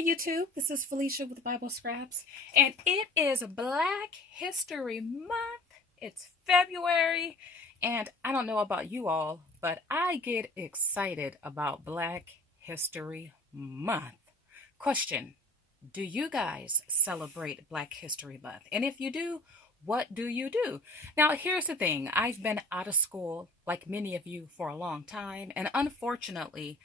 Hey YouTube, this is Felicia with Bible Scraps, and it is Black History Month. It's February, and I don't know about you all, but I get excited about Black History Month. Question: do you guys celebrate Black History Month? And if you do, what do you do? Now, here's the thing. I've been out of school, like many of you, for a long time, and unfortunately,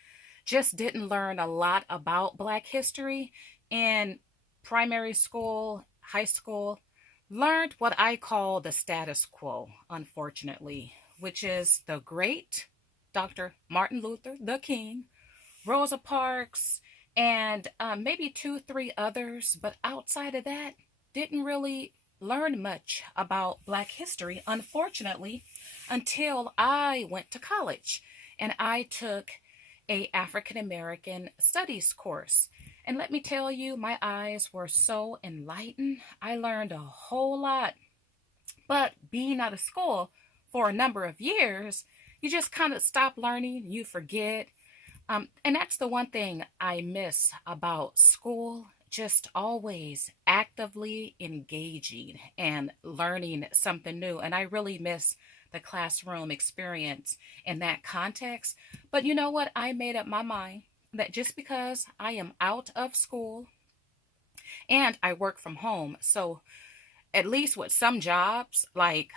just didn't learn a lot about Black history in primary school, high school. Learned what I call the status quo, unfortunately, which is the great Dr. Martin Luther, the King, Rosa Parks, and maybe two, three others. But outside of that, didn't really learn much about Black history, unfortunately, until I went to college and I took a African American studies course. And let me tell you, my eyes were so enlightened. I learned a whole lot. But being out of school for a number of years, you just kind of stop learning, you forget. And that's the one thing I miss about school, just always actively engaging and learning something new. And I really miss the classroom experience in that context. But you know what? I made up my mind that just because I am out of school and I work from home, so at least with some jobs, like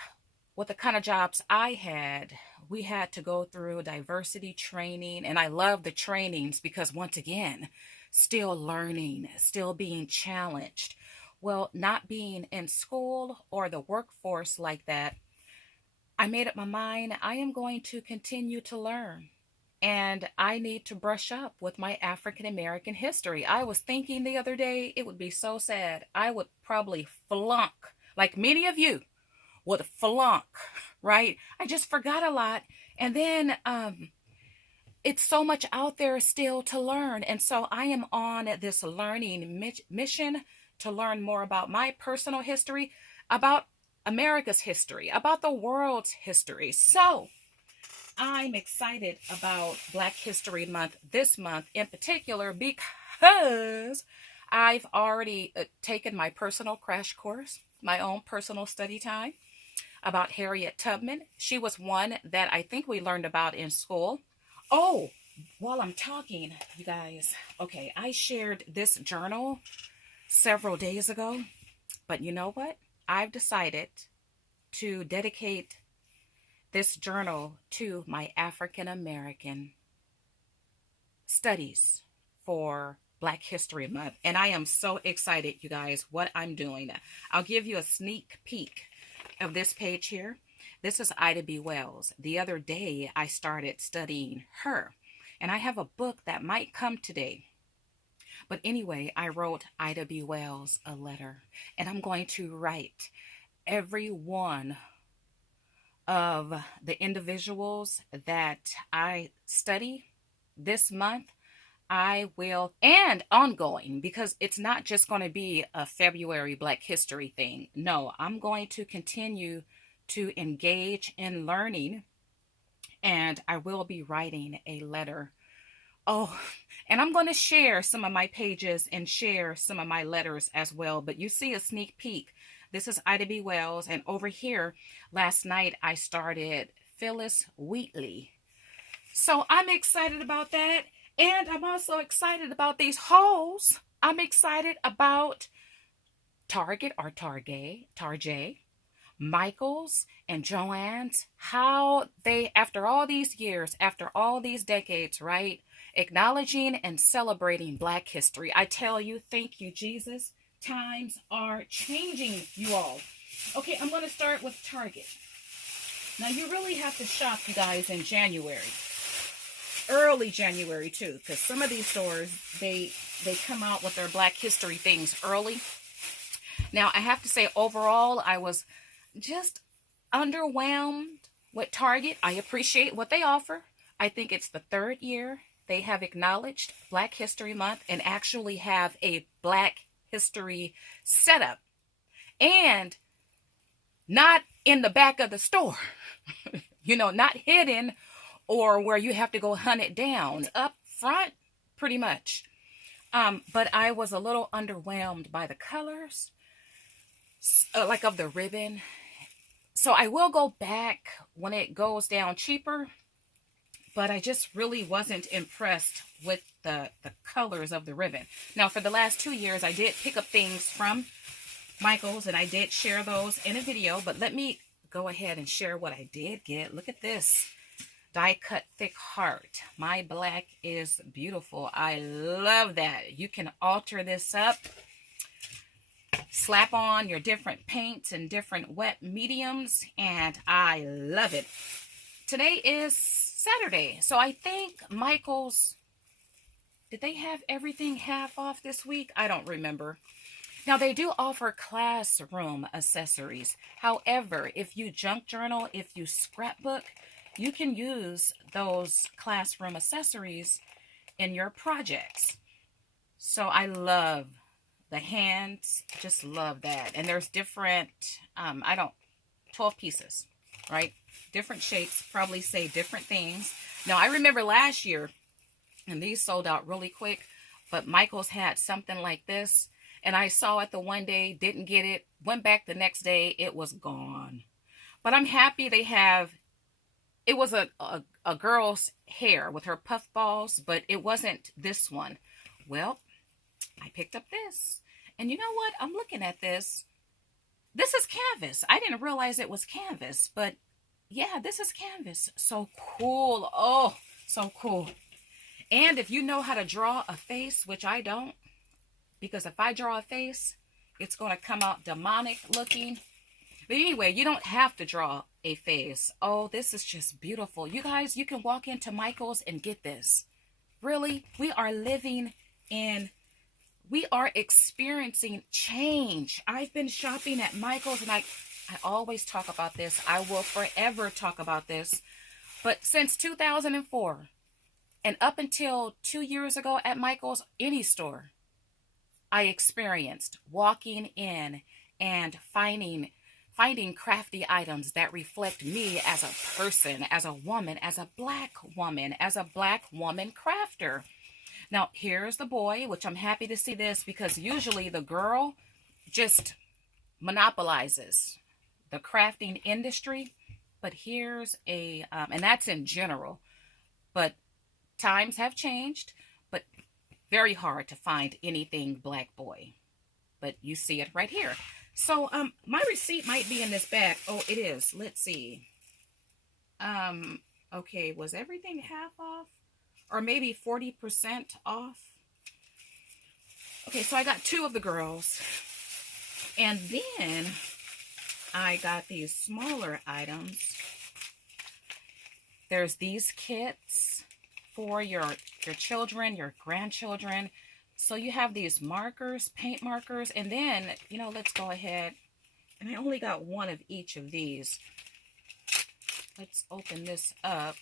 with the kind of jobs I had, we had to go through diversity training. And I love the trainings because, once again, still learning, still being challenged. Well, not being in school or the workforce like that, I made up my mind I am going to continue to learn. And I need to brush up with my African American history. I was thinking the other day, it would be so sad. I would probably flunk, like many of you would flunk, right? I just forgot a lot. And then it's so much out there still to learn. And so I am on this learning mission to learn more about my personal history, about America's history, about the world's history. So I'm excited about Black History Month this month in particular because I've already taken my personal crash course, my own personal study time about Harriet Tubman. She was one that I think we learned about in school. Oh, while I'm talking, you guys, okay, I shared this journal several days ago, but you know what? I've decided to dedicate this journal to my African American studies for Black History Month. And I am so excited, you guys, what I'm doing. I'll give you a sneak peek of this page here. This is Ida B. Wells. The other day, I started studying her. And I have a book that might come today. But anyway, I wrote Ida B. Wells a letter. And I'm going to write every one of the individuals that I study this month. I will, and ongoing, because it's not just going to be a February Black History thing. No, I'm going to continue to engage in learning, and I will be writing a letter. Oh, and I'm going to share some of my pages and share some of my letters as well. But you see a sneak peek. This is Ida B. Wells, and over here, last night I started Phyllis Wheatley. So I'm excited about that. And I'm also excited about these hauls. I'm excited about Target or Target, Michaels and Joann's, how they, after all these years, after all these decades, right, acknowledging and celebrating Black history. I tell you, thank you, Jesus. Times are changing, you all. Okay, I'm going to start with Target. Now, you really have to shop, you guys, in January. Early January, too, because some of these stores, they come out with their Black history things early. Now, I have to say, overall, I was just underwhelmed with Target. I appreciate what they offer. I think it's the third year they have acknowledged Black History Month and actually have a Black history setup, and not in the back of the store, not hidden or where you have to go hunt it down. Up front, pretty much. But I was a little underwhelmed by the colors, like of the ribbon. So I will go back when it goes down cheaper, but I just really wasn't impressed with the colors of the ribbon. Now, for the last 2 years, I did pick up things from Michael's, and I did share those in a video, but let me go ahead and share what I did get. Look at this die cut thick heart. My black is beautiful. I love that. You can alter this up, slap on your different paints and different wet mediums, and I love it. Today is Saturday, so I think Michael's, did they have everything half off this week? I don't remember. Now, they do offer classroom accessories. However, if you junk journal, if you scrapbook, you can use those classroom accessories in your projects. So I love the hands, just love that. And there's different, 12 pieces, right? Different shapes, probably say different things. Now, I remember last year, and these sold out really quick, but Michael's had something like this. And I saw it the one day, didn't get it, went back the next day, it was gone. But I'm happy they have, it was a girl's hair with her puff balls, but it wasn't this one. Well, I picked up this. And you know what? I'm looking at this. This is canvas. I didn't realize it was canvas, but yeah, this is canvas. So cool. Oh, so cool. And if you know how to draw a face, which I don't, because if I draw a face, it's going to come out demonic looking. But anyway, you don't have to draw a face. Oh, this is just beautiful. You guys, you can walk into Michael's and get this. Really, we are experiencing change. I've been shopping at Michael's, and I always talk about this. I will forever talk about this. But since 2004, and up until 2 years ago at Michael's, any store, I experienced walking in and finding crafty items that reflect me as a person, as a woman, as a black woman crafter. Now, here's the boy, which I'm happy to see this, because usually the girl just monopolizes the crafting industry. But here's a, and that's in general, but times have changed, but very hard to find anything black boy. But you see it right here. So, my receipt might be in this bag. Oh, it is. Let's see. Okay, was everything half off? Or maybe 40% off? Okay, so I got 2 of the girls. And then I got these smaller items. There's these kits for your children, your grandchildren. So you have these markers, paint markers, and then, you know, let's go ahead. And I only got 1 of each of these. Let's open this up.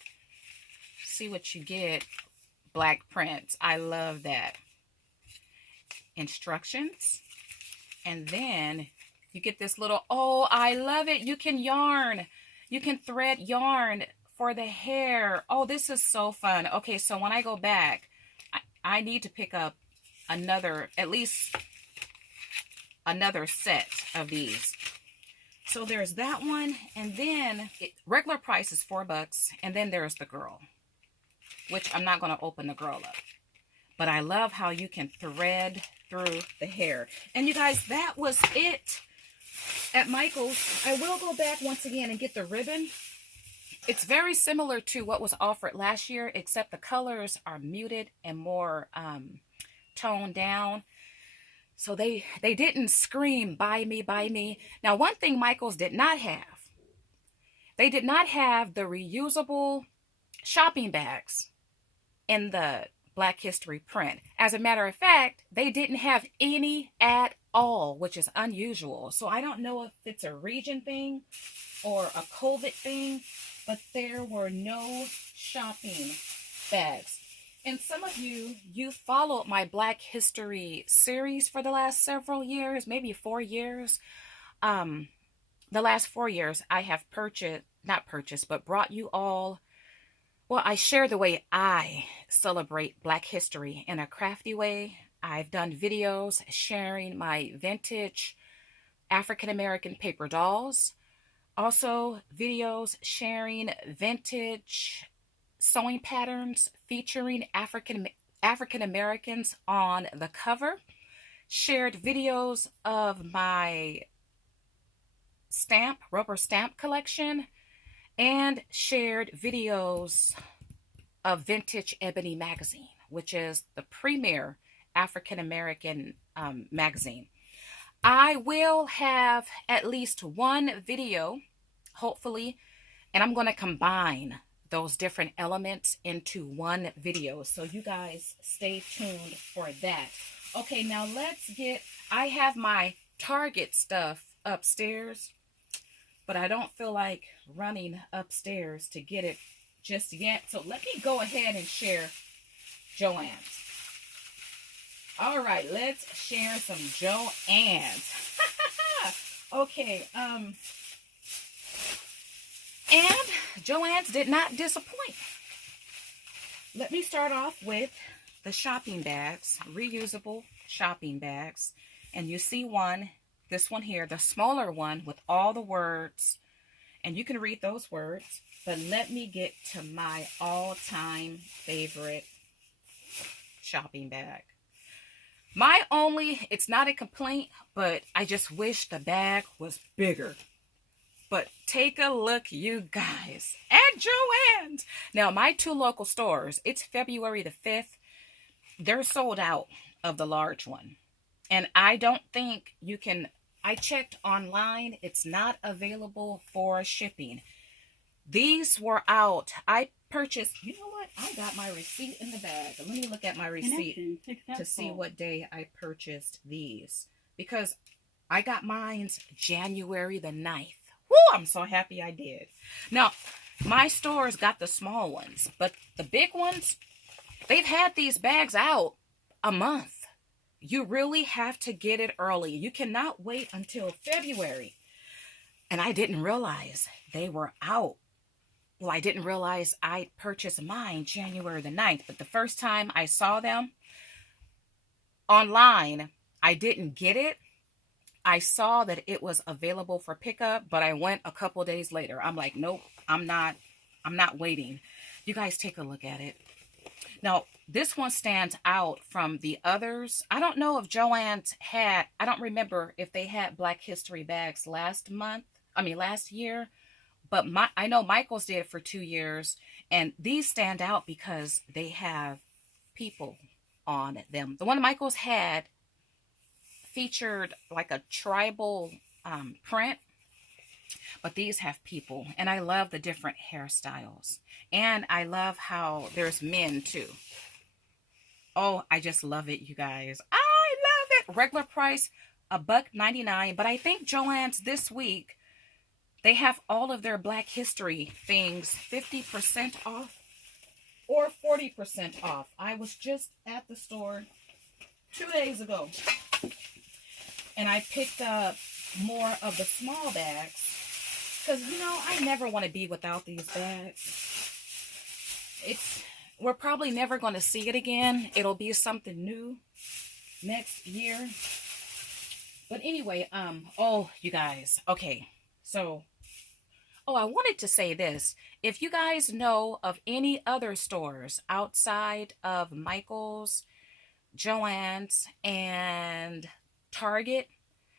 See what you get. Black prints. I love that. Instructions. And then you get this little, oh, I love it. You can yarn. You can thread yarn for the hair. Oh, this is so fun. Okay, so when I go back, I need to pick up at least another set of these. So there's that one, and then regular price is $4, and then there's the girl, which I'm not going to open the girl up. But I love how you can thread through the hair. And you guys, that was it at Michael's. I will go back once again and get the ribbon. It's very similar to what was offered last year, except the colors are muted and more toned down. So they didn't scream, buy me, buy me. Now, one thing Michael's did not have, they did not have the reusable shopping bags in the Black History print. As a matter of fact, they didn't have any at all, which is unusual. So I don't know if it's a region thing or a COVID thing, but there were no shopping bags. And some of you followed my Black History series for the last several years, maybe 4 years. The last 4 years I have brought you all, well, I share the way I celebrate Black History in a crafty way. I've done videos sharing my vintage African American paper dolls. Also, videos sharing vintage sewing patterns featuring African Americans on the cover. Shared videos of my rubber stamp collection, and shared videos of Vintage Ebony magazine, which is the premier African American magazine. I will have at least one video, hopefully, and I'm going to combine those different elements into one video. So you guys stay tuned for that. Okay, now I have my Target stuff upstairs, but I don't feel like running upstairs to get it just yet. So let me go ahead and share Joann's. All right, let's share some Joann's. Okay, and Joann's did not disappoint. Let me start off with the shopping bags, reusable shopping bags. And you see this one here, the smaller one with all the words. And you can read those words. But let me get to my all-time favorite shopping bag. It's not a complaint, but I just wish the bag was bigger. But take a look, you guys, at Joann's. Now, my 2 local stores, it's February the 5th. They're sold out of the large one. And I don't think you can, I checked online, it's not available for shipping. These were out. I purchased, you know what? I got my receipt in the bag. Let me look at my receipt to see what day I purchased these. Because I got mine January the 9th. Woo, I'm so happy I did. Now, my stores got the small ones, but the big ones, they've had these bags out a month. You really have to get it early. You cannot wait until February. And I didn't realize they were out. Well, I didn't realize I purchased mine January the 9th. But the first time I saw them online, I didn't get it. I saw that it was available for pickup, but I went a couple days later. I'm like, nope, I'm not waiting. You guys take a look at it. Now, this one stands out from the others. I don't know if Joann's I don't remember if they had Black History bags last year, but I know Michael's did it for 2 years, and these stand out because they have people on them. The one Michael's had featured like a tribal print, but these have people, and I love the different hairstyles, and I love how there's men too. Oh, I just love it, you guys. I love it. Regular price $1.99, but I think Joann's this week, they have all of their Black History things 50% off or 40% off. I was just at the store 2 days ago, and I picked up more of the small bags because, you know, I never want to be without these bags. We're probably never going to see it again. It'll be something new next year. But anyway, oh, you guys, okay, so, I wanted to say this. If you guys know of any other stores outside of Michael's, Joann's, and Target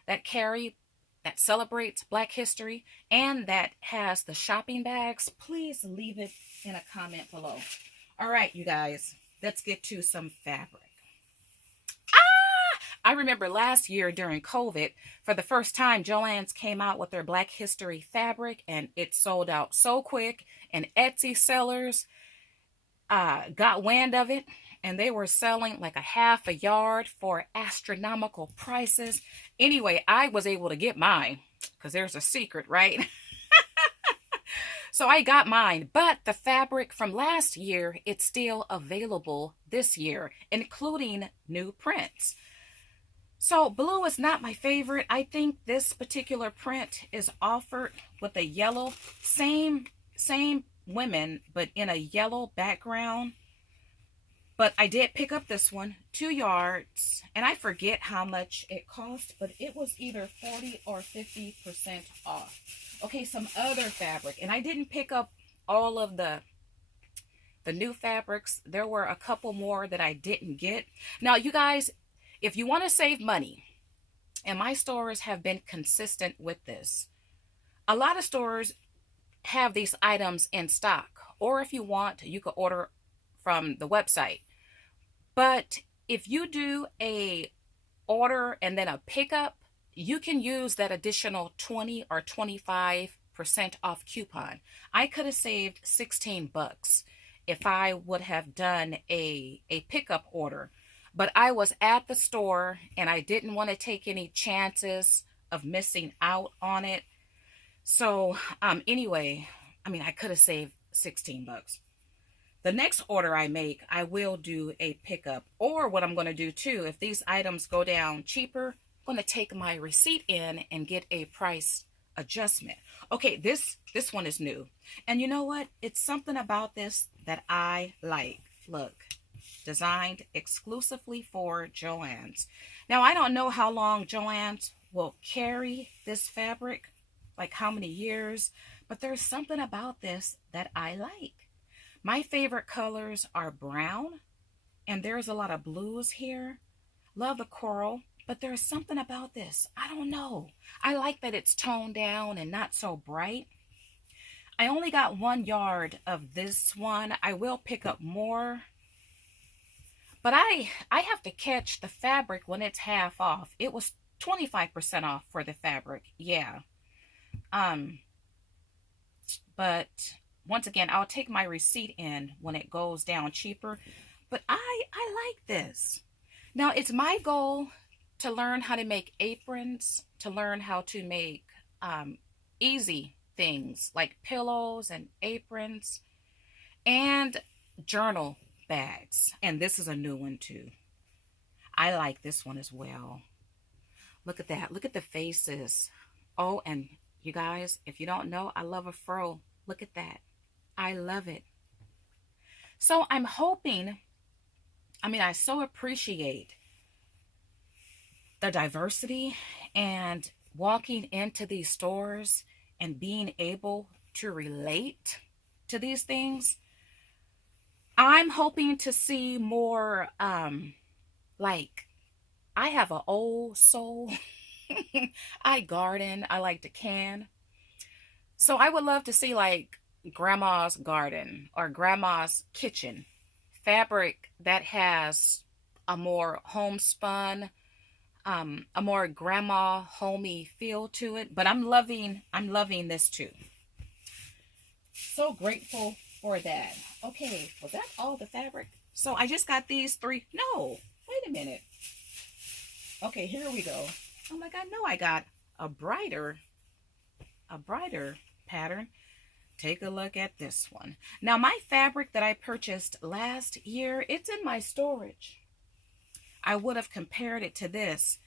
that celebrates Black History and that has the shopping bags, please leave it in a comment below. All right, you guys, let's get to some fabric. I remember last year during COVID, for the first time, Joann's came out with their Black History fabric, and it sold out so quick, and Etsy sellers got wind of it, and they were selling like a half a yard for astronomical prices. Anyway, I was able to get mine, because there's a secret, right? So I got mine, but the fabric from last year, it's still available this year, including new prints. So blue is not my favorite. I think this particular print is offered with a yellow, same women, but in a yellow background. But I did pick up this one, 2 yards, and I forget how much it cost, but it was either 40 or 50% off. Okay, some other fabric, and I didn't pick up all of the new fabrics. There were a couple more that I didn't get. Now, you guys, if you want to save money, and my stores have been consistent with this, a lot of stores have these items in stock, or if you want, you could order from the website. But if you do a order and then a pickup, you can use that additional 20 or 25% off coupon. I could have saved 16 bucks if I would have done a pickup order. But I was at the store and I didn't want to take any chances of missing out on it. So anyway, I mean, I could have saved 16 bucks. The next order I make, I will do a pickup. Or what I'm going to do too, if these items go down cheaper, I'm going to take my receipt in and get a price adjustment. Okay, this one is new. And you know what? It's something about this that I like. Look, designed exclusively for Joann's. Now, I don't know how long Joann's will carry this fabric, like how many years, but there's something about this that I like. My favorite colors are brown, and there's a lot of blues here. Love the coral, but there's something about this. I don't know. I like that it's toned down and not so bright. I only got 1 yard of this one. I will pick up more. But I have to catch the fabric when it's half off. It was 25% off for the fabric. Yeah. But once again, I'll take my receipt in when it goes down cheaper. But I like this. Now, it's my goal to learn how to make aprons, to learn how to make easy things like pillows and aprons and journal bags. And this is a new one too. I like this one as well. Look at that. Look at the faces. Oh, and you guys, if you don't know, I love a fro. Look at that. I love it. So I'm hoping, I so appreciate the diversity and walking into these stores and being able to relate to these things. I'm hoping to see more, like, I have an old soul. I garden. I like to can. So I would love to see like grandma's garden or grandma's kitchen fabric that has a more homespun, a more grandma homey feel to it. But I'm loving this too. So grateful for that. Okay, was that all the fabric? So I just got these 3. No, wait a minute. Okay, here we go. Oh my God, no, I got a brighter pattern. Take a look at this one. Now, my fabric that I purchased last year, it's in my storage. I would have compared it to this.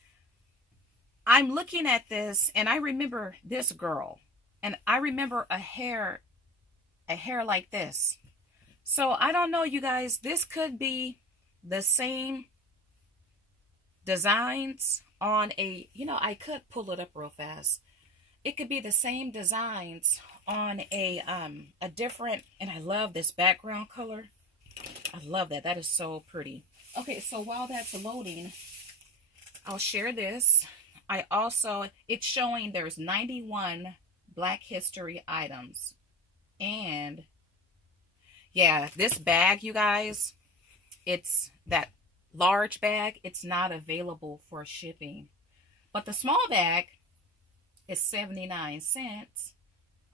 I'm looking at this and I remember this girl, and I remember a hair like this. So I don't know, you guys, this could be the same designs on a, I could pull it up real fast. It could be the same designs on a different, and I love this background color. I love that. That is so pretty. Okay, so while that's loading, I'll share this. It's showing there's 91 Black History items. And yeah, this bag, you guys, it's that large bag. It's not available for shipping. But the small bag is 79 cents.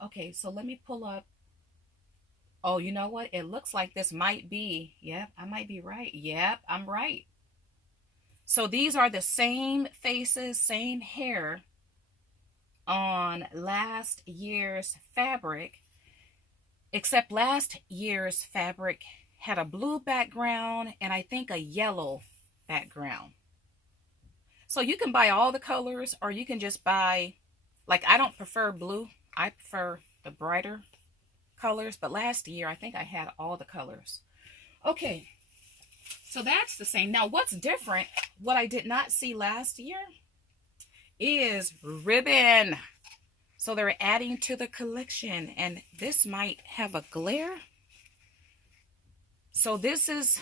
Okay, so let me pull up. Oh, you know what? It looks like this might be. Yep, I might be right. Yep, I'm right. So these are the same faces, same hair on last year's fabric, except last year's fabric had a blue background and I think a yellow background. So you can buy all the colors, or you can just buy, like, I don't prefer blue. I prefer the brighter colors, but last year I think I had all the colors. Okay, So that's the same. Now, what's different, what I did not see last year, is ribbon. So they're adding to the collection, and this might have a glare. So this is,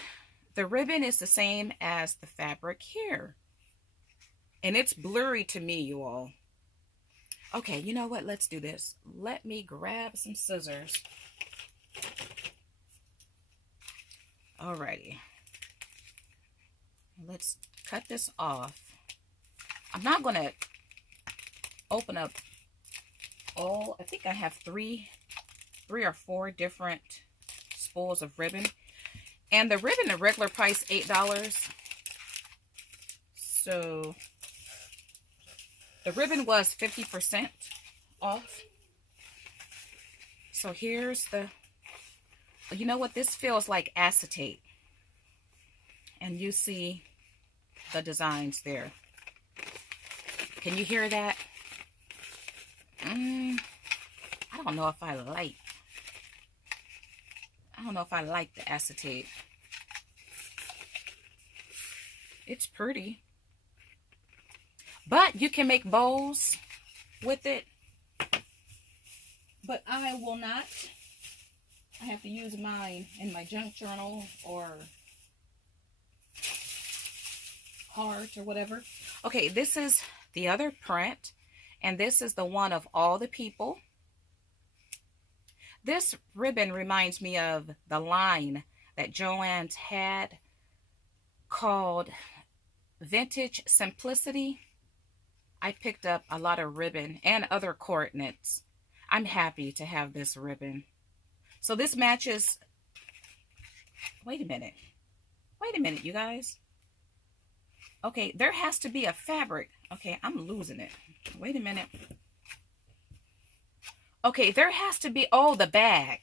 the ribbon is the same as the fabric here. And it's blurry to me, you all. Okay, you know what? Let's do this. Let me grab some scissors. Alrighty. Let's cut this off. I'm not going to open up all. I think I have three or four different spools of ribbon. And the ribbon, the regular price, $8. So the ribbon was 50% off. So here's the, you know what? This feels like acetate. And you see the designs there. Can you hear that? I don't know if I like the acetate. It's pretty. But you can make bows with it. But I will not. I have to use mine in my junk journal or heart or whatever. Okay, this is the other print. And this is the one of all the people. This ribbon reminds me of the line that Joann's had called Vintage Simplicity. I picked up a lot of ribbon and other coordinates. I'm happy to have this ribbon. So this matches, wait a minute, you guys. Okay, there has to be a fabric. Okay, I'm losing it. Wait a minute. Okay, there has to be, oh, the bag.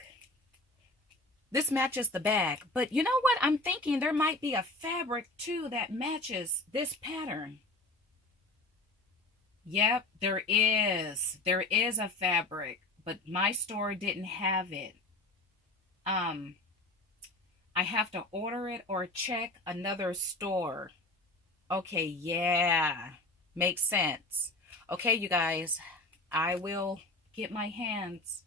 This matches the bag. But you know what? I'm thinking there might be a fabric too that matches this pattern. Yep, there is. There is a fabric, but my store didn't have it. I have to order it or check another store. Okay, yeah. Makes sense. Okay, you guys, I will get my hands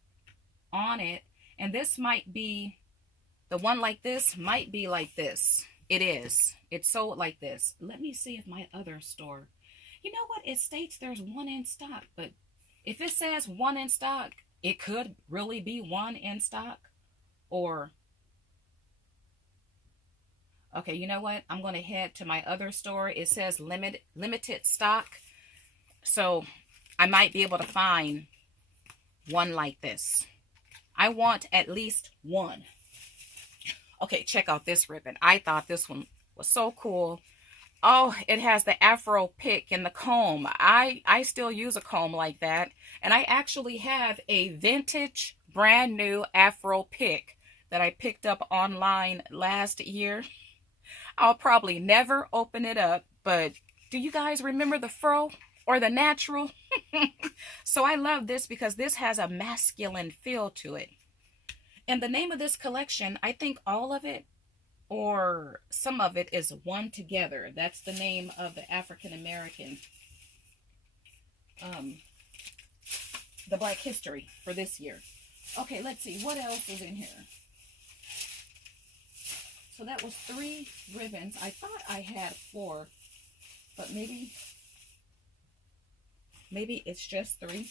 on it. And this might be, the one like this might be like this. It is. It's sold like this. Let me see if my other store, you know what? It states there's one in stock, but if it says one in stock, it could really be one in stock. Or, okay, you know what? I'm going to head to my other store. It says limited stock. So I might be able to find one like this. I want at least one. Okay, check out this ribbon. I thought this one was so cool. Oh, it has the Afro pick and the comb. I still use a comb like that. And I actually have a vintage brand new Afro pick that I picked up online last year. I'll probably never open it up, but do you guys remember the fro or the natural? So I love this because this has a masculine feel to it. And the name of this collection, I think all of it or some of it is One Together. That's the name of the African American, the Black History for this year. Okay, let's see. What else is in here? So that was 3 ribbons. I thought I had 4, but maybe it's just 3.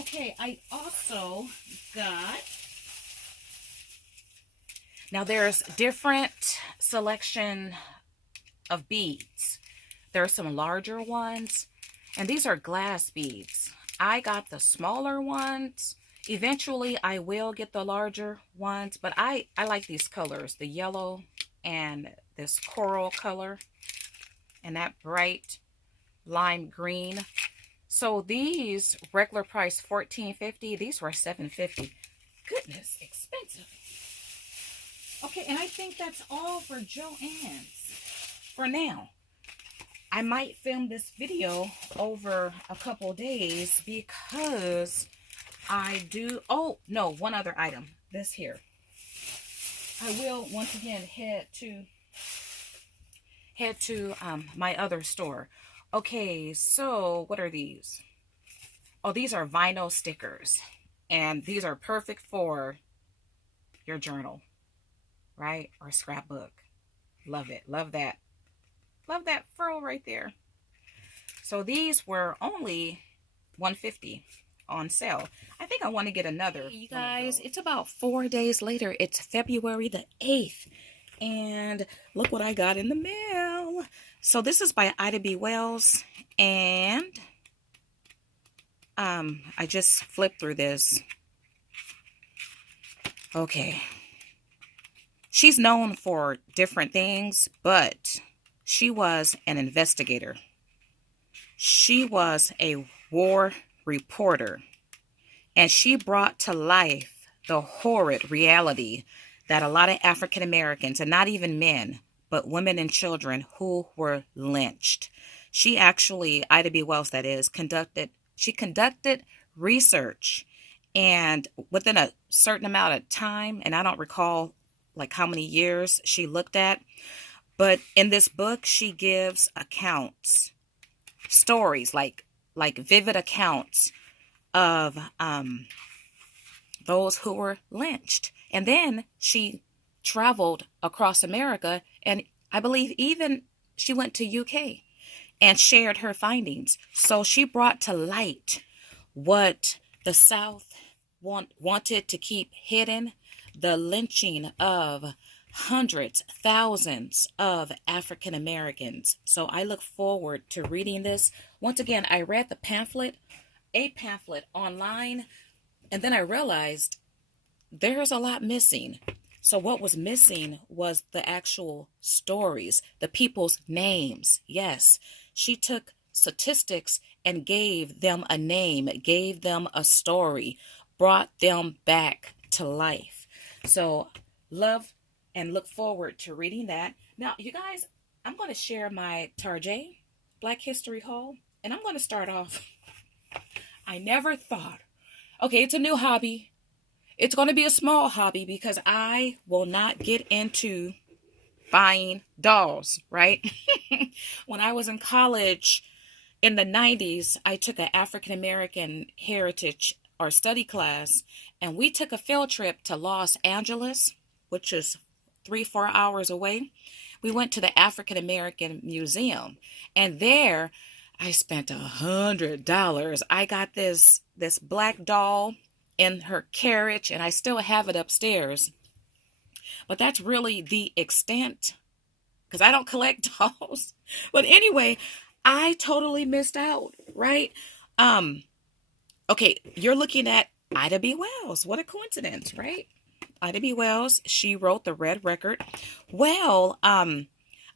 Okay, I also got, now there's different selection of beads. There are some larger ones, and these are glass beads. I got the smaller ones. Eventually, I will get the larger ones, but I like these colors, the yellow and this coral color and that bright lime green. So these regular price $14.50. These were $7.50. Goodness, expensive. Okay, and I think that's all for Joann's for now. I might film this video over a couple days because I do, oh, no, one other item. This here. I will once again head to head to my other store. Okay, so what are these? Oh, these are vinyl stickers. And these are perfect for your journal, right? Or scrapbook. Love it. Love that. Love that furl right there. So these were only $150 on sale. I think I want to get another. Hey, you guys, it's about 4 days later. It's February the 8th. And look what I got in the mail. So this is by Ida B. Wells. And I just flipped through this. Okay. She's known for different things, but she was an investigator. She was a war reporter, and she brought to life the horrid reality that a lot of African Americans, and not even men, but women and children who were lynched. She actually, Ida B. Wells that is, conducted research, and within a certain amount of time, and I don't recall like how many years she looked at, but in this book she gives accounts, stories, like vivid accounts of those who were lynched. And then she traveled across America, and I believe even she went to UK and shared her findings. So she brought to light what the South wanted to keep hidden, the lynching of hundreds, thousands of African Americans. So I look forward to reading this. Once again, I read a pamphlet online, and then I realized there's a lot missing. So what was missing was the actual stories, the people's names. Yes, she took statistics and gave them a name, gave them a story, brought them back to life. So love and look forward to reading that. Now, you guys, I'm going to share my Target Black History haul, and I'm going to start off. I never thought, okay, it's a new hobby. It's going to be a small hobby because I will not get into buying dolls, right? When I was in college in the 90s, I took an African American heritage or study class, and we took a field trip to Los Angeles, which is 3-4 hours away. We went to the African American Museum, and there I spent $100. I got this black doll in her carriage, and I still have it upstairs. But that's really the extent, because I don't collect dolls. But anyway, I totally missed out, right? Okay, you're looking at Ida B. Wells. What a coincidence, right? Ida B. Wells, she wrote the Red Record. Well,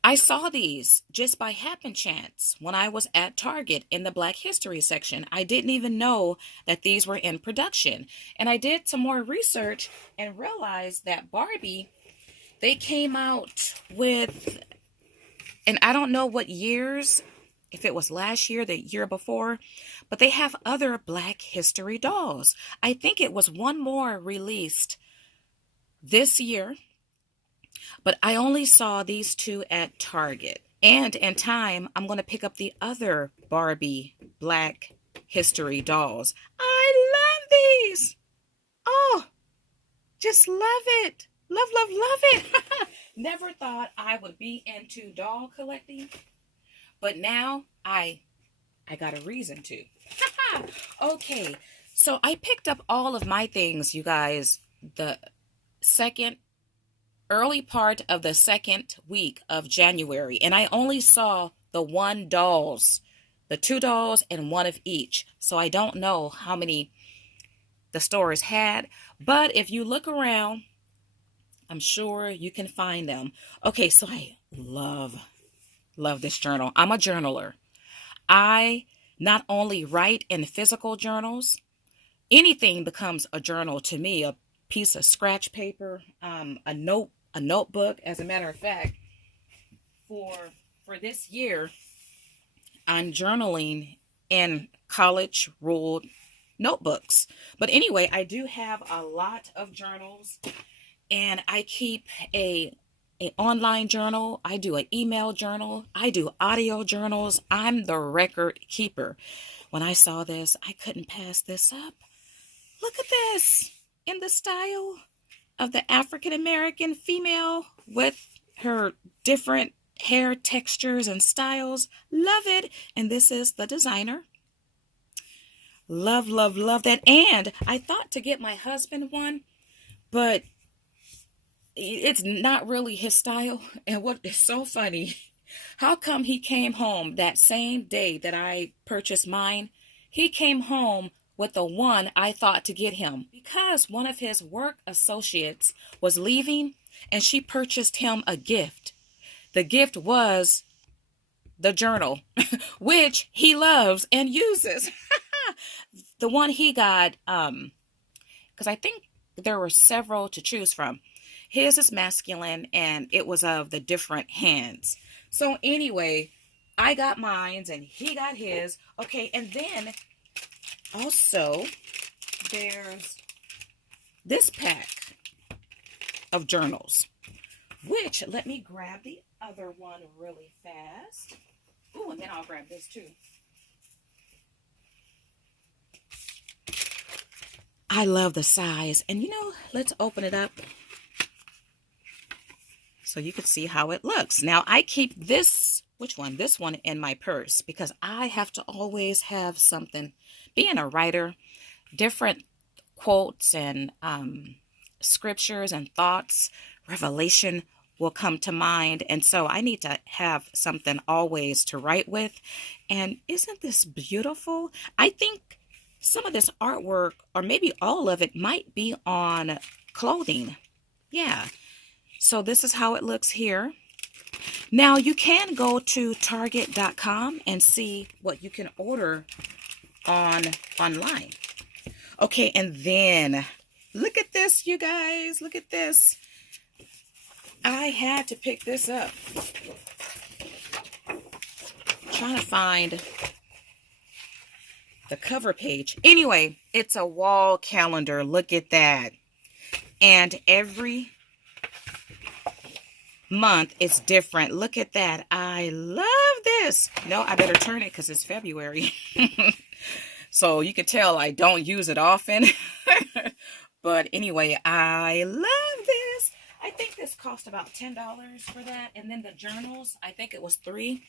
I saw these just by happen chance when I was at Target in the Black History section. I didn't even know that these were in production. And I did some more research and realized that Barbie, they came out with, and I don't know what years, if it was last year, the year before, but they have other Black History dolls. I think it was one more released this year, but I only saw these two at Target. And in time, I'm going to pick up the other Barbie Black History dolls. I love these. Oh, just love it. Love, love, love it. Never thought I would be into doll collecting, but now I got a reason to. Okay, so I picked up all of my things, you guys, the early part of the second week of January, and I only saw the two dolls and one of each. So I don't know how many the stores had, but if you look around, I'm sure you can find them. Okay, so I love this journal. I'm a journaler. I not only write in physical journals, anything becomes a journal to me. A piece of scratch paper, a notebook. As a matter of fact, for this year, I'm journaling in college ruled notebooks. But anyway, I do have a lot of journals, and I keep a an online journal. I do an email journal. I do audio journals. I'm the record keeper. When I saw this, I couldn't pass this up. Look at this in the style of the African American female with her different hair textures and styles. Love it. And this is the designer. Love, love, love that. And I thought to get my husband one, but it's not really his style. And what is so funny, how come he came home that same day that I purchased mine? He came home with the one I thought to get him because one of his work associates was leaving and she purchased him a gift. The gift was the journal, which he loves and uses. The one he got, because I think there were several to choose from. His is masculine and it was of the different hands. So anyway, I got mine and he got his. Okay, and then also there's this pack of journals, which let me grab the other one really fast. Oh, and then I'll grab this too. I love the size. And you know, let's open it up so you can see how it looks. Now I keep this, which one? This one in my purse because I have to always have something. Being a writer, different quotes and scriptures and thoughts, revelation will come to mind. And so I need to have something always to write with. And isn't this beautiful? I think some of this artwork, or maybe all of it, might be on clothing. Yeah. So this is how it looks here. Now you can go to Target.com and see what you can order online. Okay, and then look at this, you guys. Look at this. I had to pick this up. Trying to find the cover page. Anyway, it's a wall calendar. Look at that. And every month it's different. Look at that. I love this. No, I better turn it because it's February. So you can tell I don't use it often. But anyway, I love this. I think this cost about $10 for that. And then the journals, I think it was $3.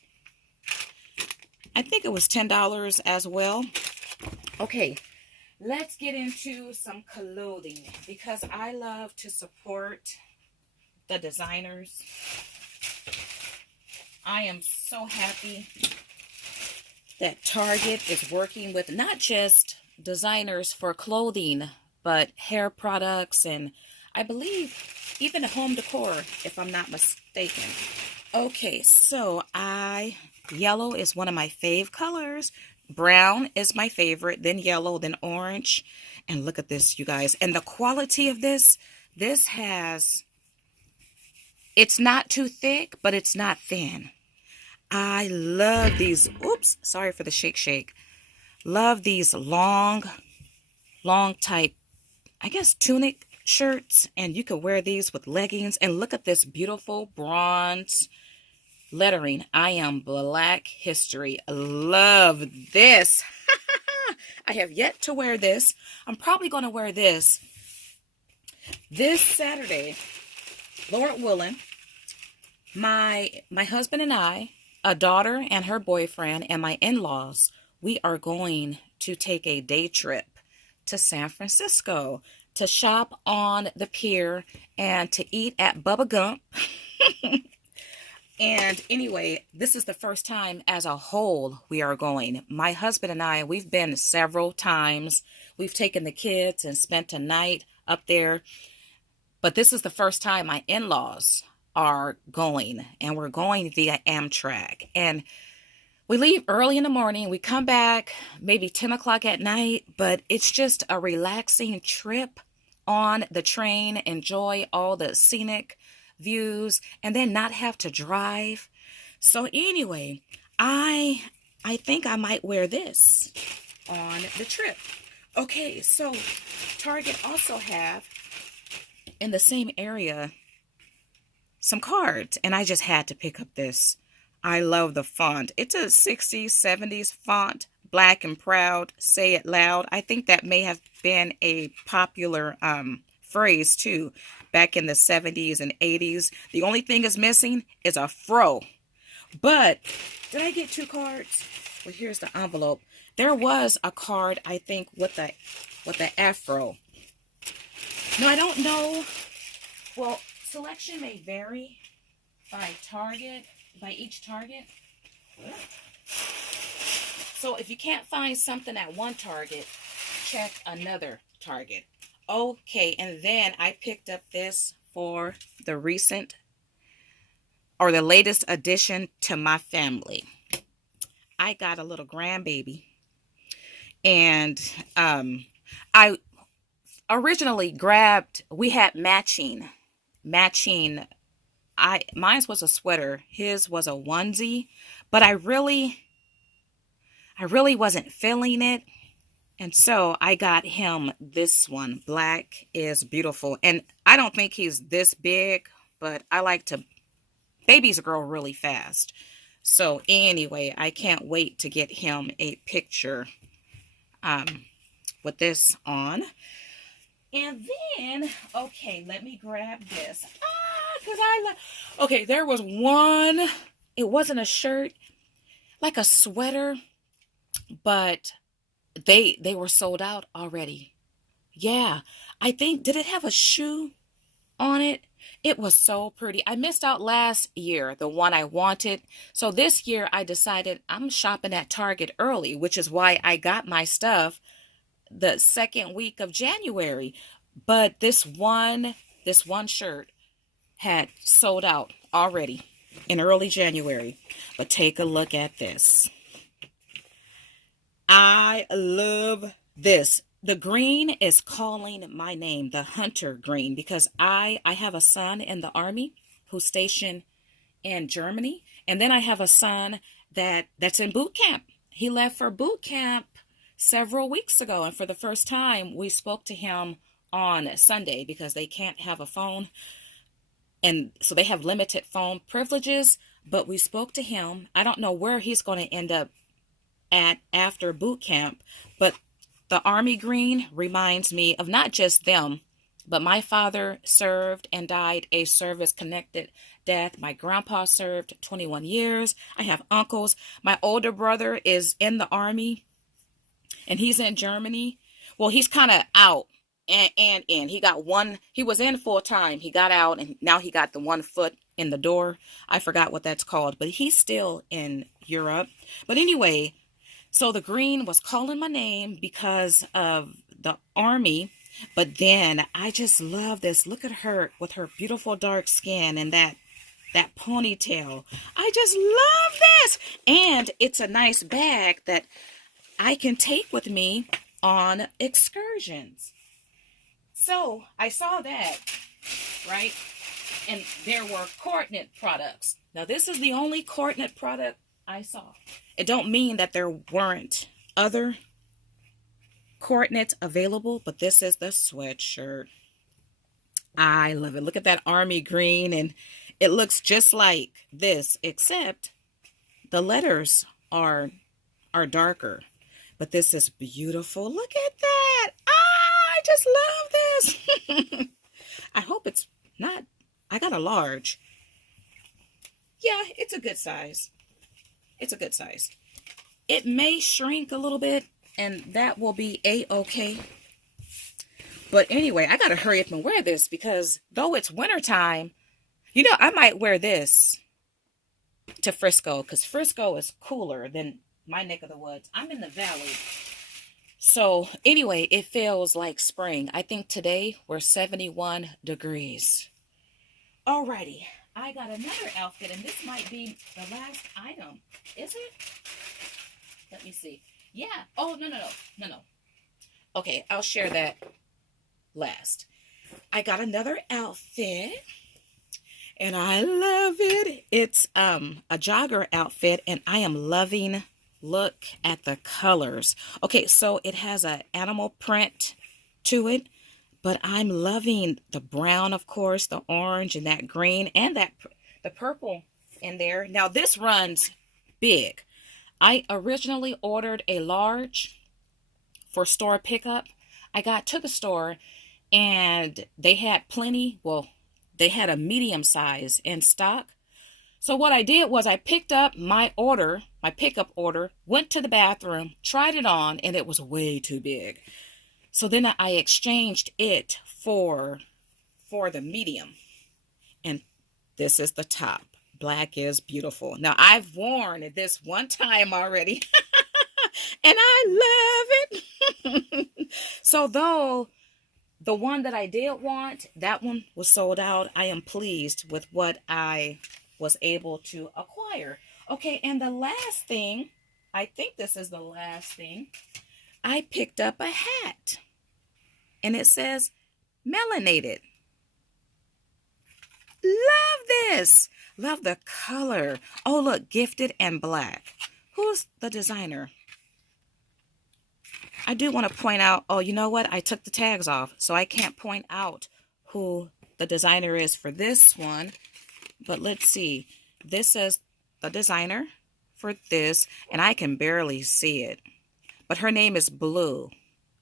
I think it was $10 as well. Okay, let's get into some clothing because I love to support the designers. I am so happy that Target is working with not just designers for clothing, but hair products and I believe even home decor, if I'm not mistaken. Okay, so yellow is one of my fave colors. Brown is my favorite, then yellow, then orange. And look at this, you guys. And the quality of this has, it's not too thick, but it's not thin. I love these. Oops, sorry for the shake. Love these long type, I guess, tunic shirts. And you can wear these with leggings. And look at this beautiful bronze lettering. I am Black History. Love this. I have yet to wear this. I'm probably going to wear this Saturday, Lord willing. My husband and I, a daughter and her boyfriend, and my in-laws, we are going to take a day trip to San Francisco to shop on the pier and to eat at Bubba Gump. And anyway, this is the first time as a whole we are going. My husband and I, we've been several times. We've taken the kids and spent a night up there. But this is the first time my in-laws are going. And we're going via Amtrak. And we leave early in the morning. We come back maybe 10 o'clock at night. But it's just a relaxing trip on the train. Enjoy all the scenic views and then not have to drive. So anyway, I think I might wear this on the trip. Okay, so Target also have in the same area some cards, and I just had to pick up this. I love the font. It's a 60s, 70s font, black and proud, say it loud. I think that may have been a popular phrase too back in the 70s and 80s. The only thing is missing is a fro. But did I get 2 cards? Well, here's the envelope. There was a card, I think, with the afro. No, I don't know. Well, selection may vary by each Target. So if you can't find something at one Target, check another Target. Okay, and then I picked up this for the latest addition to my family. I got a little grandbaby, and I originally grabbed, we had matching. Mine was a sweater, his was a onesie, but I really wasn't feeling it. And so I got him this one. Black is beautiful. And I don't think he's this big, but I like to, babies grow really fast. So anyway, I can't wait to get him a picture with this on. And then, okay, let me grab this. Okay, there was one, it wasn't a shirt, like a sweater, but they were sold out already. Yeah, I think, did it have a shoe on it? It was so pretty. I missed out last year, the one I wanted. So this year I decided I'm shopping at Target early, which is why I got my stuff the second week of January. But this one shirt had sold out already in early January. But take a look at this. I love this. The green is calling my name, the hunter green, because I have a son in the Army who's stationed in Germany. And then I have a son that's in boot camp. He left for boot camp several weeks ago. And for the first time, we spoke to him on Sunday because they can't have a phone. And so they have limited phone privileges. But we spoke to him. I don't know where he's going to end up at after boot camp, but the Army green reminds me of not just them, but my father served and died a service-connected death. My grandpa served 21 years. I have uncles. My older brother is in the Army, and he's in Germany. Well, he's kind of out and in. He was in full time. He got out, and now he got the one foot in the door. I forgot what that's called, but he's still in Europe. But anyway, so the green was calling my name because of the Army, but then I just love this. Look at her with her beautiful dark skin and that ponytail. I just love this. And it's a nice bag that I can take with me on excursions. So I saw that, right? And there were coordinate products. Now this is the only coordinate product I saw. It don't mean that there weren't other coordinates available, but this is the sweatshirt. I love it. Look at that army green, and it looks just like this, except the letters are darker. But this is beautiful. Look at that. I just love this. I hope it's not, I got a large. Yeah, it's a good size. It's a good size. It may shrink a little bit, and that will be a-okay. But anyway, I got to hurry up and wear this because though it's wintertime, you know, I might wear this to Frisco because Frisco is cooler than my neck of the woods. I'm in the valley. So anyway, it feels like spring. I think today we're 71 degrees. Alrighty. I got another outfit, and this might be the last item. Is it? Let me see. Yeah. Oh, no. Okay, I'll share that last. I got another outfit, and I love it. It's a jogger outfit, and I am loving, look at the colors. Okay, so it has an animal print to it, But I'm loving the brown, of course, the orange and that green and the purple in there. Now this runs big. I originally ordered a large for store pickup. I got to the store and they had plenty. Well, they had a medium size in stock. So what I did was I picked up my pickup order, went to the bathroom, tried it on, and it was way too big. So then I exchanged it for the medium. And this is the top. Black is beautiful. Now I've worn this one time already. And I love it. So though the one that I did want, that one was sold out, I am pleased with what I was able to acquire. Okay, and the last thing, I think this is the last thing, I picked up a hat. And it says melanated. Love this. Love the color. Oh, look, gifted and black. Who's the designer? I do want to point out, oh, you know what? I took the tags off, so I can't point out who the designer is for this one. But let's see. This says the designer for this, and I can barely see it. But her name is Blue.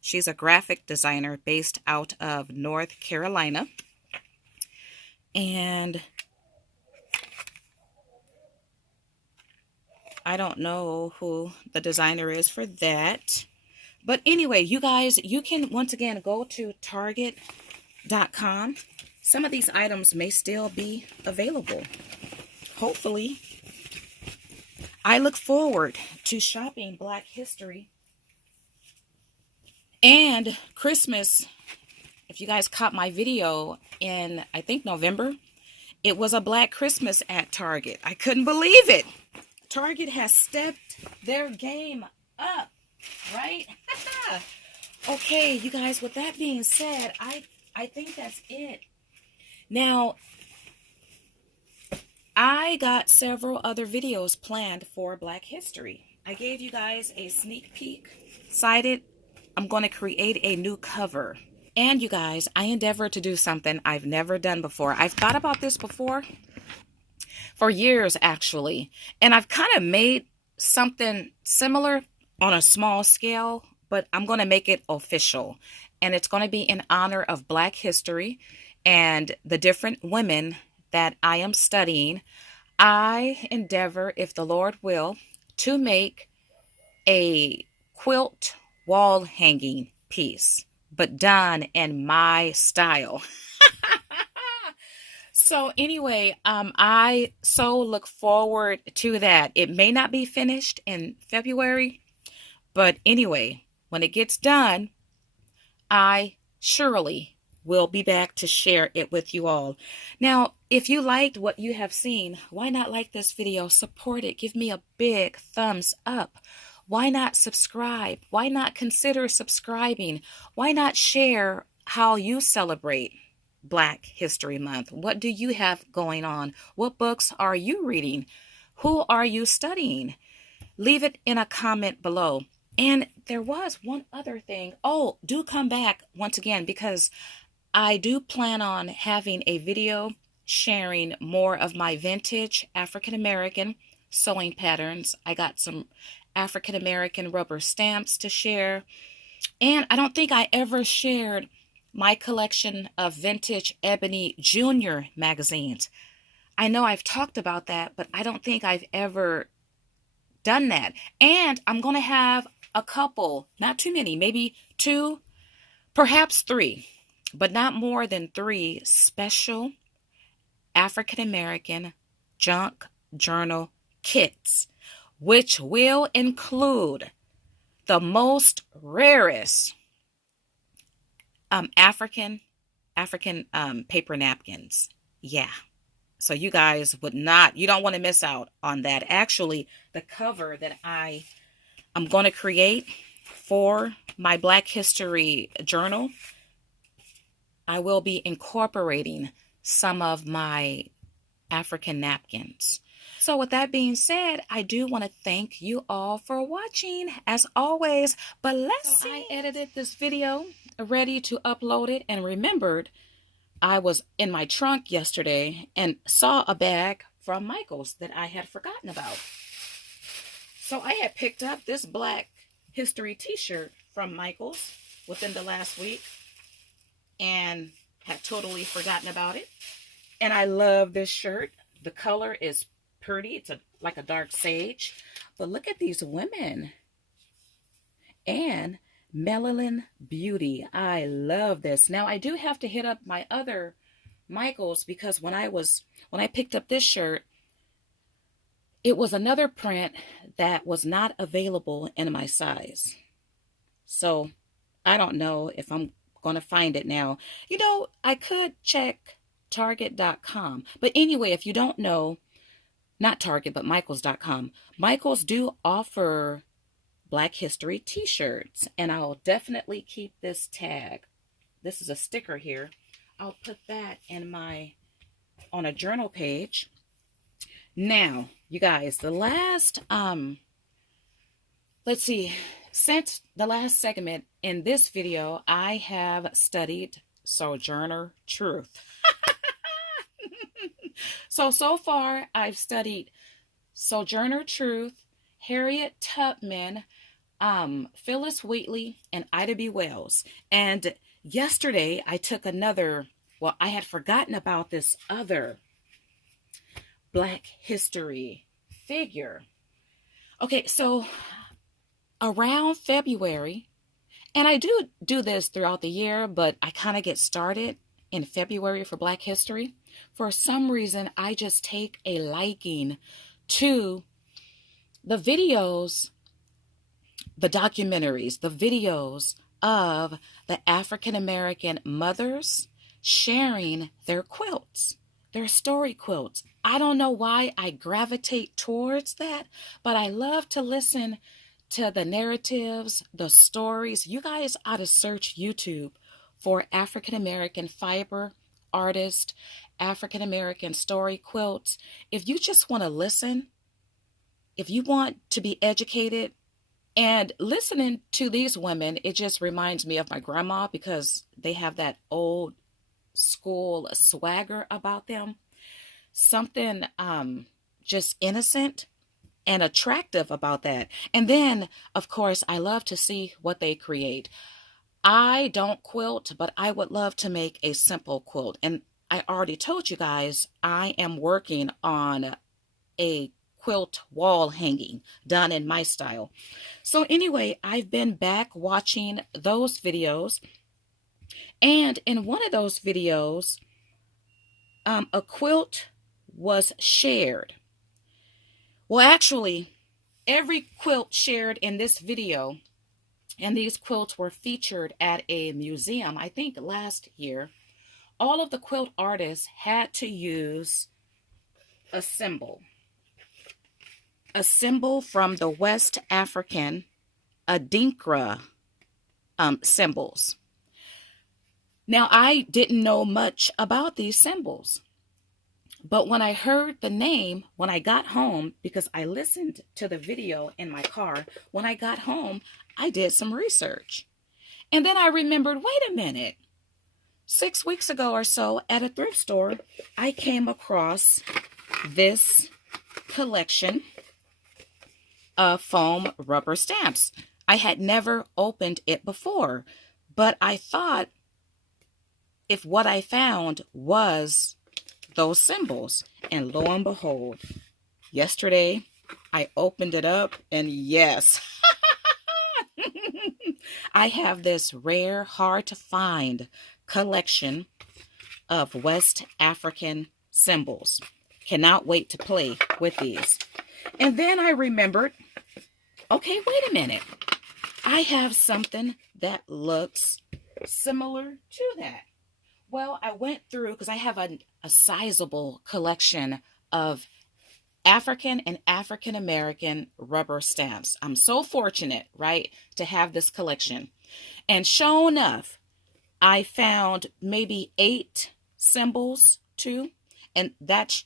She's a graphic designer based out of North Carolina. And I don't know who the designer is for that. But anyway, you guys, you can once again go to Target.com. Some of these items may still be available. Hopefully. I look forward to shopping Black History and Christmas. If you guys caught my video in, I think, November, it was a Black Christmas at Target. I couldn't believe it. Target has stepped their game up, right? Okay, you guys, with that being said, I think that's it. Now, I got several other videos planned for Black History. I gave you guys a sneak peek. Decided I'm going to create a new cover. And you guys, I endeavored to do something I've never done before. I've thought about this before for years, actually. And I've kind of made something similar on a small scale, but I'm going to make it official. And it's going to be in honor of Black history and the different women that I am studying. I endeavor, if the Lord will, to make a quilt wall hanging piece, but done in my style. So anyway, I so look forward to that. It may not be finished in February, but anyway, when it gets done, I surely will be back to share it with you all. Now, if you liked what you have seen, why not like this video, support it, give me a big thumbs up. Why not subscribe? Why not consider subscribing? Why not share how you celebrate Black History Month? What do you have going on? What books are you reading? Who are you studying? Leave it in a comment below. And there was one other thing. Oh, do come back once again, because I do plan on having a video sharing more of my vintage African American sewing patterns. I got some African American rubber stamps to share. And I don't think I ever shared my collection of vintage Ebony Junior magazines. I know I've talked about that, but I don't think I've ever done that. And I'm going to have a couple, not too many, maybe 2, perhaps 3, but not more than 3 special African American junk journal kits, which will include the most rarest African paper napkins. Yeah. So you guys you don't want to miss out on that. Actually, the cover that I'm going to create for my Black History journal, I will be incorporating some of my African napkins. So with that being said, I do want to thank you all for watching as always. But let's see. I edited this video ready to upload it and remembered I was in my trunk yesterday and saw a bag from Michael's that I had forgotten about. So I had picked up this Black History t-shirt from Michael's within the last week and had totally forgotten about it. And I love this shirt. The color is pretty. It's like a dark sage. But look at these women. And Melanin Beauty. I love this. Now I do have to hit up my other Michael's because when I picked up this shirt, it was another print that was not available in my size. So I don't know if I'm going to find it now. You know, I could check Target.com. But anyway, if you don't know, not Target, but Michaels.com. Michaels do offer Black History t-shirts, and I'll definitely keep this tag. This is a sticker here. I'll put that in on a journal page. Now, you guys, the last, let's see, since the last segment in this video, I have studied Sojourner Truth. So far, I've studied Sojourner Truth, Harriet Tubman, Phyllis Wheatley, and Ida B. Wells. And yesterday, I took another, well, I had forgotten about this other Black History figure. Okay, so around February, and I do this throughout the year, but I kind of get started in February for Black History. For some reason, I just take a liking to the videos, the documentaries, the videos of the African American mothers sharing their quilts, their story quilts. I don't know why I gravitate towards that, but I love to listen to the narratives, the stories. You guys ought to search YouTube for African American fiber artist, African American story quilts. If you just want to listen, if you want to be educated, and listening to these women, it just reminds me of my grandma because they have that old school swagger about them. Something just innocent and attractive about that. And then, of course, I love to see what they create. I don't quilt, but I would love to make a simple quilt. And I already told you guys, I am working on a quilt wall hanging done in my style. So anyway, I've been back watching those videos, and in one of those videos, a quilt was shared. Well, actually, every quilt shared in this video, and these quilts were featured at a museum, I think last year. All of the quilt artists had to use a symbol from the West African Adinkra symbols. Now, I didn't know much about these symbols, but when I heard the name, when I got home, because I listened to the video in my car, when I got home, I did some research. And then I remembered, wait a minute, 6 weeks ago or so at a thrift store, I came across this collection of foam rubber stamps. I had never opened it before, but I thought if what I found was those symbols, and lo and behold, yesterday I opened it up, and yes, I have this rare, hard to find collection of West African symbols. Cannot wait to play with these. And then I remembered, okay, wait a minute. I have something that looks similar to that. Well, I went through, because I have a sizable collection of African and African American rubber stamps. I'm so fortunate, right, to have this collection. And sure enough, I found maybe 8 symbols too. And that's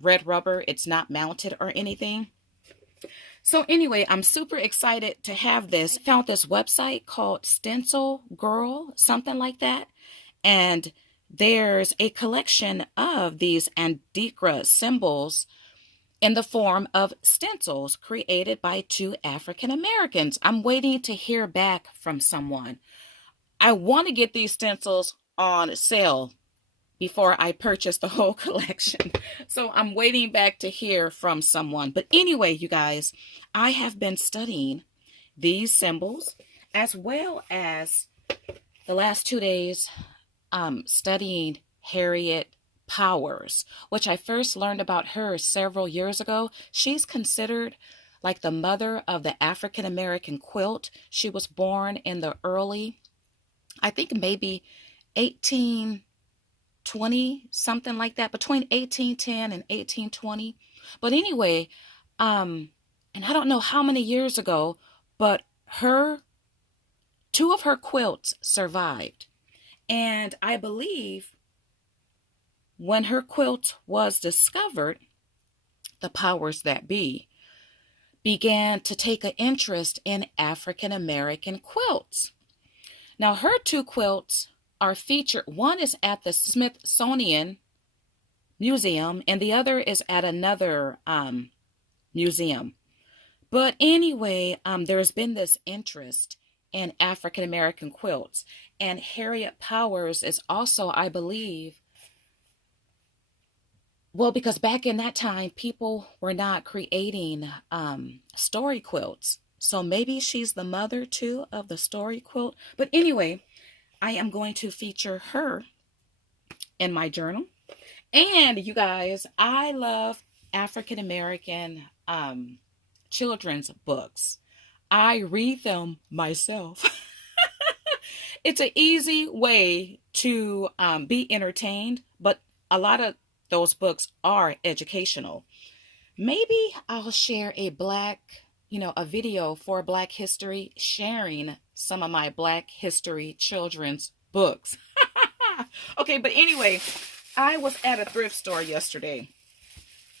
red rubber. It's not mounted or anything. So anyway, I'm super excited to have this. Found this website called Stencil Girl, something like that. And there's a collection of these Andikra symbols in the form of stencils created by two African Americans. I'm waiting to hear back from someone. I want to get these stencils on sale before I purchase the whole collection. So I'm waiting back to hear from someone. But anyway, you guys, I have been studying these symbols as well as the last 2 days studying Harriet Powers, which I first learned about her several years ago. She's considered like the mother of the African American quilt. She was born in the early, I think maybe 1820, something like that, between 1810 and 1820. But anyway, and I don't know how many years ago, but two of her quilts survived. And I believe when her quilt was discovered, the powers that be began to take an interest in African American quilts. Now, her two quilts are featured. One is at the Smithsonian Museum, and the other is at another museum. But anyway, there's been this interest in African American quilts, and Harriet Powers is also, I believe, well, because back in that time, people were not creating story quilts. So maybe she's the mother too of the story quilt. But anyway, I am going to feature her in my journal. And you guys, I love African American children's books. I read them myself. It's an easy way to be entertained, but a lot of those books are educational. Maybe I'll share a video for Black History, sharing some of my Black History children's books. Okay, but anyway, I was at a thrift store yesterday,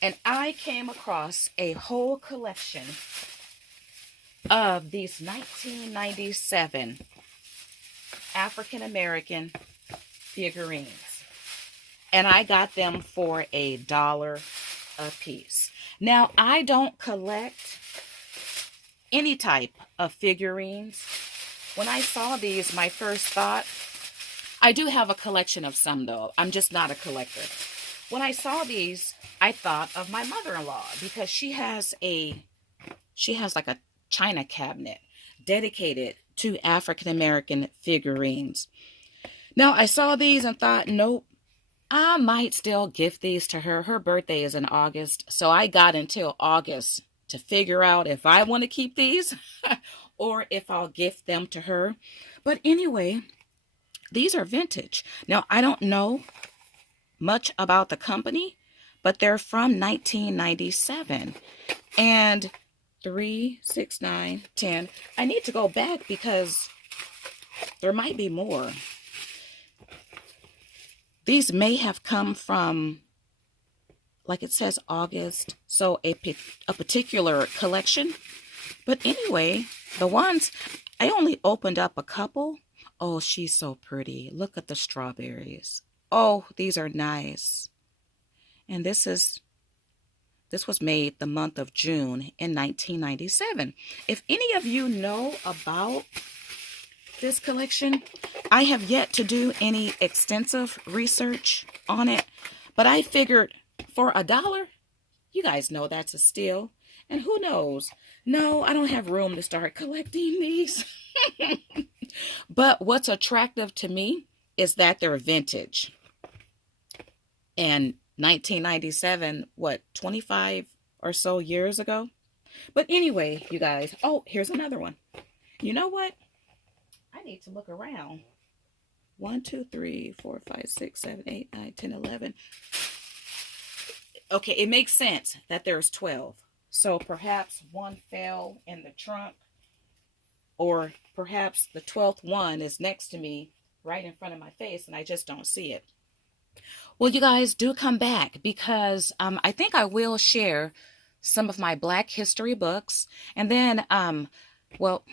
and I came across a whole collection of these 1997 African American figurines. And I got them for $1 a piece. Now, I don't collect any type of figurines. When I saw these, my first thought, I do have a collection of some though. I'm just not a collector. When I saw these, I thought of my mother-in-law because she has like a china cabinet dedicated to African American figurines. Now, I saw these and thought, nope, I might still gift these to her. Her birthday is in August, so I got until August to figure out if I want to keep these or if I'll gift them to her. But anyway, these are vintage. Now, I don't know much about the company, but they're from 1997. And 3, 6, 9, 10. I need to go back because there might be more. These may have come from, like it says, August, so a particular collection. But anyway, the ones, I only opened up a couple. Oh, she's so pretty. Look at the strawberries. Oh, these are nice. And this was made the month of June in 1997. If any of you know about this collection, I have yet to do any extensive research on it, but I figured for $1, you guys know that's a steal. And who knows? No, I don't have room to start collecting these. But what's attractive to me is that they're vintage. And 1997, 25 or so years ago? But anyway, you guys, oh, here's another one. You know what? I need to look around. 1, 2, 3, 4, 5, 6, 7, 8, 9, 10, 11. Okay, it makes sense that there's 12. So perhaps one fell in the trunk, or perhaps the 12th one is next to me right in front of my face and I just don't see it. Well, you guys do come back because I think I will share some of my Black history books, and then, well,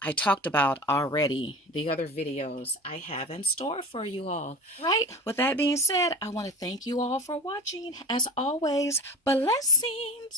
I talked about already the other videos I have in store for you all. Right, with that being said, I want to thank you all for watching. As always, blessings.